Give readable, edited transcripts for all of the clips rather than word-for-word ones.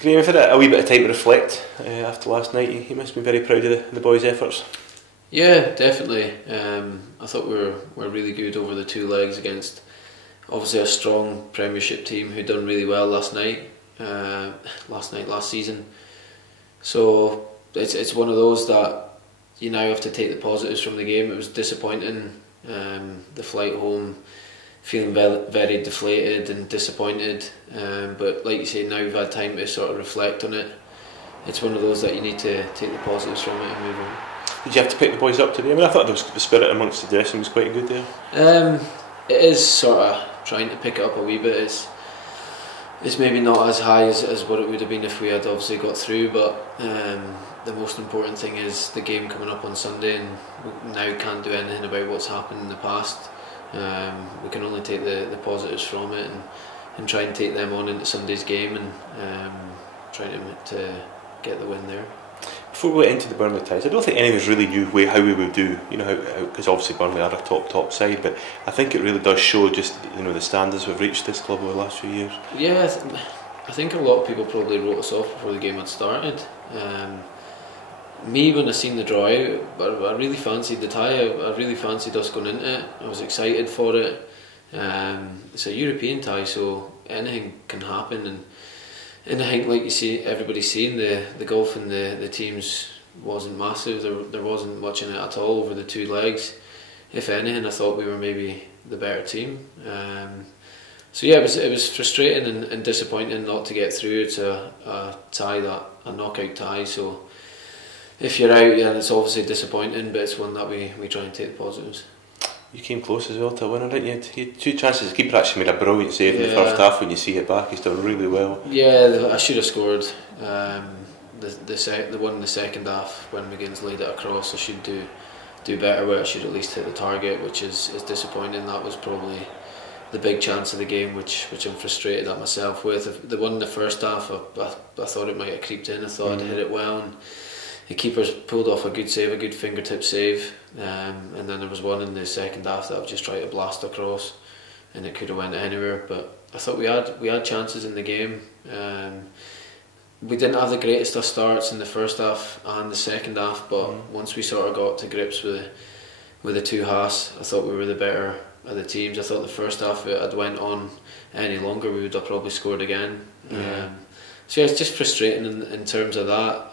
Graeme, you've had a wee bit of time to reflect after last night. You must be very proud of the boys' efforts. Yeah, definitely. I thought we were really good over the two legs against obviously a strong Premiership team who'd done really well last season. So it's one of those that you now have to take the positives from the game. It was disappointing, the flight home, feeling very deflated and disappointed, but like you say, now we've had time to sort of reflect on it. It's one of those that you need to take the positives from it and move on. Did you have to pick the boys up today? I mean, I thought the spirit amongst the dressing was quite good there. It is sort of trying to pick it up a wee bit. It's maybe not as high as what it would have been if we had obviously got through, but the most important thing is the game coming up on Sunday, and we now can't do anything about what's happened in the past. We can only take the positives from it and try and take them on into Sunday's game and try to get the win there. Before we went into the Burnley ties, I don't think any of us really knew how we would do, because obviously Burnley are a top side, but I think it really does show just the standards we've reached this club over the last few years. Yeah, I think a lot of people probably wrote us off before the game had started. Me, when I seen the draw out, but I really fancied the tie. I really fancied us going into it. I was excited for it. It's a European tie, so anything can happen, and I think, like you see, everybody's seen the gulf in the teams wasn't massive. There wasn't much in it at all over the two legs. If anything, I thought we were maybe the better team. So yeah, it was frustrating and disappointing not to get through. It's a knockout tie. So if you're out, yeah, it's obviously disappointing, but it's one that we try and take the positives. You came close as well to a winner, didn't you? You had two chances. The keeper actually made a brilliant save in the first half. When you see it back, he's done really well. Yeah, I should have scored. The one in the second half when McGinn's laid it across, I should do better where I should at least hit the target, which is disappointing. That was probably the big chance of the game, which I'm frustrated at myself with. The one in the first half, I thought it might have creeped in. I thought I'd hit it well, and the keeper's pulled off a good save, a good fingertip save, and then there was one in the second half that I've just tried to blast across, and it could have went anywhere. But I thought we had chances in the game. We didn't have the greatest of starts in the first half and the second half, but once we sort of got to grips with the two halves, I thought we were the better of the teams. I thought the first half, if it had went on any longer, we would have probably scored again. So yeah, it's just frustrating in terms of that.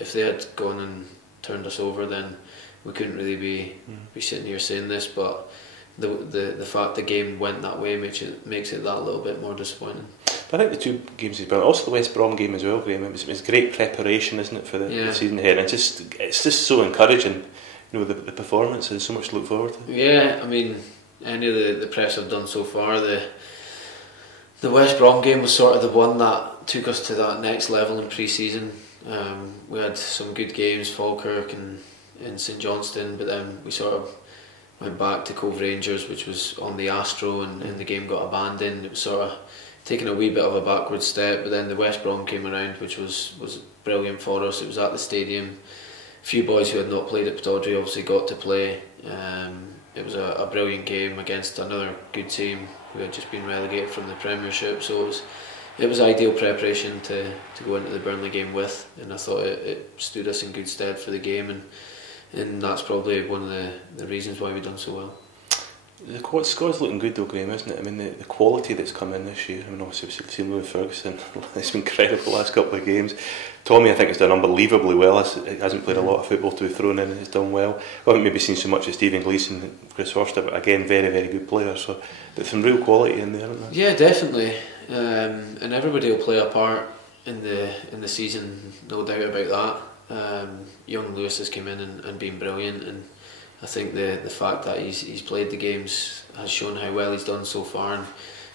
If they had gone and turned us over, then we couldn't really be sitting here saying this. But the fact the game went that way makes it that little bit more disappointing. But I think the two games he's brilliant. Also the West Brom game as well, Graeme. It was great preparation, isn't it, for the season ahead? And it's just so encouraging. The performance and so much to look forward to. Yeah, I mean, any of the press I've done so far, the West Brom game was sort of the one that took us to that next level in pre-season. We had some good games, Falkirk and St Johnstone, but then we sort of went back to Cove Rangers, which was on the Astro, and the game got abandoned. It was sort of taking a wee bit of a backward step, but then the West Brom came around, which was brilliant for us. It was at the stadium. A few boys who had not played at Pittodrie obviously got to play. It was a brilliant game against another good team who had just been relegated from the Premiership, so it was ideal preparation to go into the Burnley game with, and I thought it stood us in good stead for the game, and that's probably one of the reasons why we've done so well. The score's looking good though, Graeme, isn't it? I mean, the quality that's come in this year. I mean, obviously we've seen Louis Ferguson. It's been incredible the last couple of games. Tommy, I think, has done unbelievably well. He hasn't played a lot of football to be thrown in, and he's done well. I haven't maybe seen so much of Stephen Gleeson and Chris Forster, but again, very, very good players. So there's some real quality in there, isn't there? Yeah, definitely. And everybody will play a part in the season, no doubt about that. Young Lewis has come in and been brilliant, and I think the fact that he's played the games has shown how well he's done so far,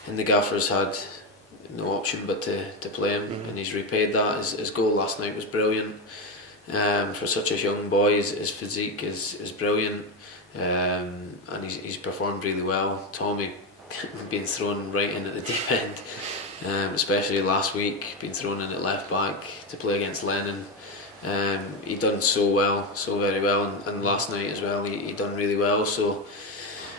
and the gaffer's had no option but to play him, and he's repaid that. His goal last night was brilliant. For such a young boy, his physique is brilliant, and he's performed really well. Tommy being thrown right in at the deep end, especially last week, being thrown in at left back to play against Lennon. He done so very well, and last night as well he done really well. So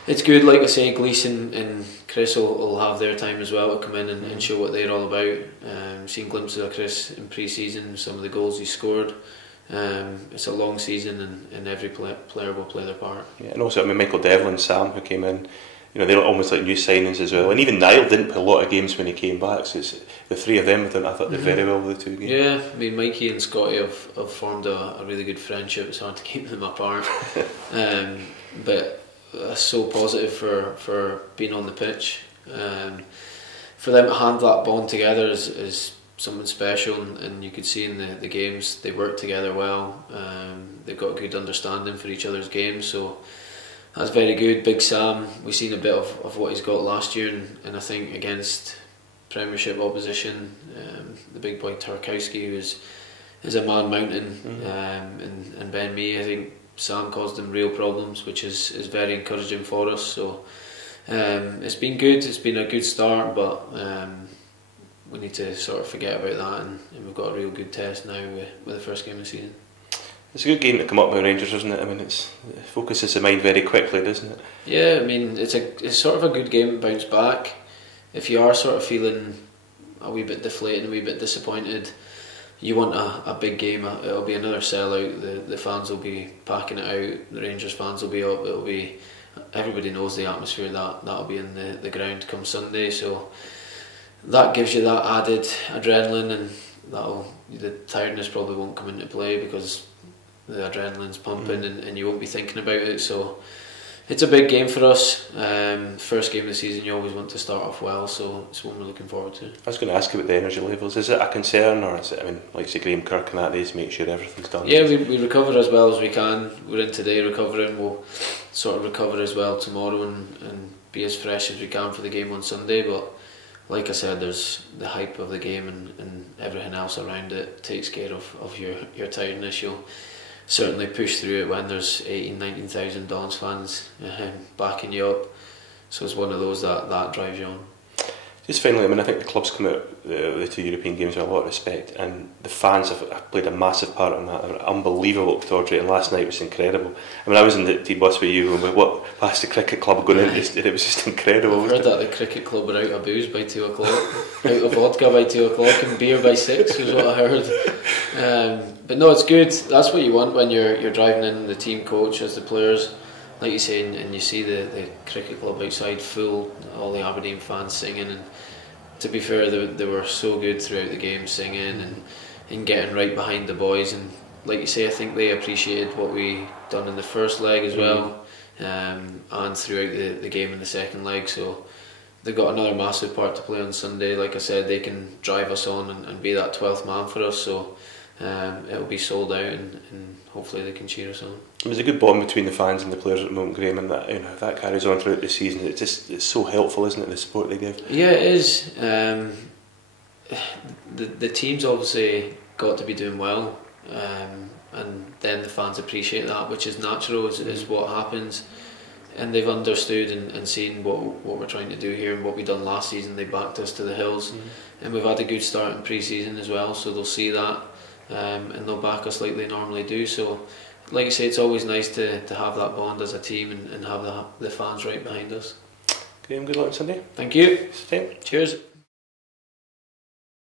it's good. Like I say, Gleeson and Chris will have their time as well to come in and show what they're all about. Seen glimpses of Chris in pre-season, some of the goals he scored. It's a long season, and every player will play their part. Yeah, and also, I mean, Michael Devlin, Sam, who came in, you know, they're almost like new signings as well. And even Niall didn't play a lot of games when he came back. So it's, the three of them, I thought did very well with the 2 games. Yeah, I mean, Mikey and Scotty have formed a really good friendship. It's hard to keep them apart. But so positive for being on the pitch. For them to hand that bond together is something special, and you could see in the games they work together well. They've got a good understanding for each other's games, so that's very good. Big Sam, we've seen a bit of what he's got last year, and I think against Premiership opposition, the big boy Tarkowski, who is a man mountain, and Ben Mee, I think Sam caused them real problems, which is very encouraging for us. So it's been good. It's been a good start, but we need to sort of forget about that, and we've got a real good test now with the first game of the season. It's a good game to come up with Rangers, isn't it? I mean, it focuses the mind very quickly, doesn't it? Yeah, I mean, it's sort of a good game to bounce back. If you are sort of feeling a wee bit deflated, a wee bit disappointed, you want a big game. It'll be another sellout. The fans will be packing it out. The Rangers fans will be up. It'll be, everybody knows the atmosphere that'll be in the ground come Sunday. So that gives you that added adrenaline, and the tiredness probably won't come into play because the adrenaline's pumping, and you won't be thinking about it. So it's a big game for us. First game of the season, you always want to start off well, so it's one we're looking forward to. I was going to ask about the energy levels. Is it a concern, or is it, I mean, like say Graham Kirk and that, they just make sure everything's done? Yeah, we recover as well as we can. We're in today recovering. We'll sort of recover as well tomorrow and be as fresh as we can for the game on Sunday. But like I said, there's the hype of the game, and everything else around it takes care of your tiredness. You'll certainly push through it when there's 18,000-19,000 Dons fans backing you up. So it's one of those that drives you on. Just finally, I mean, I think the club's come out the 2 European games with a lot of respect, and the fans have played a massive part in that. They're unbelievable at Tawdry, and last night was incredible. I mean, I was in the T-bus with you, and we walked past the cricket club going in, it was just incredible. I've heard that the cricket club were out of booze by 2 o'clock, out of vodka by 2 o'clock, and beer by 6 was what I heard. But no, it's good. That's what you want when you're driving in the team coach as the players, like you say, and you see the cricket club outside full, all the Aberdeen fans singing. And to be fair, they were so good throughout the game, singing and getting right behind the boys. And like you say, I think they appreciated what we done in the first leg as well, and throughout the game in the second leg. So they've got another massive part to play on Sunday. Like I said, they can drive us on and be that 12th man for us. So it'll be sold out, and hopefully they can cheer us on. There's a good bond between the fans and the players at the moment, Graeme, and that, you know, if that carries on throughout the season, it's so helpful, isn't it, the support they give? Yeah, it is. The team's obviously got to be doing well, and then the fans appreciate that, which is natural, is what happens. And they've understood and seen what we're trying to do here and what we done last season. They backed us to the hills, and we've had a good start in pre-season as well, so they'll see that. And they'll back us like they normally do. So like you say, it's always nice to have that bond as a team and have the fans right behind us. Graeme, good luck on Sunday. Thank you. Same. Cheers.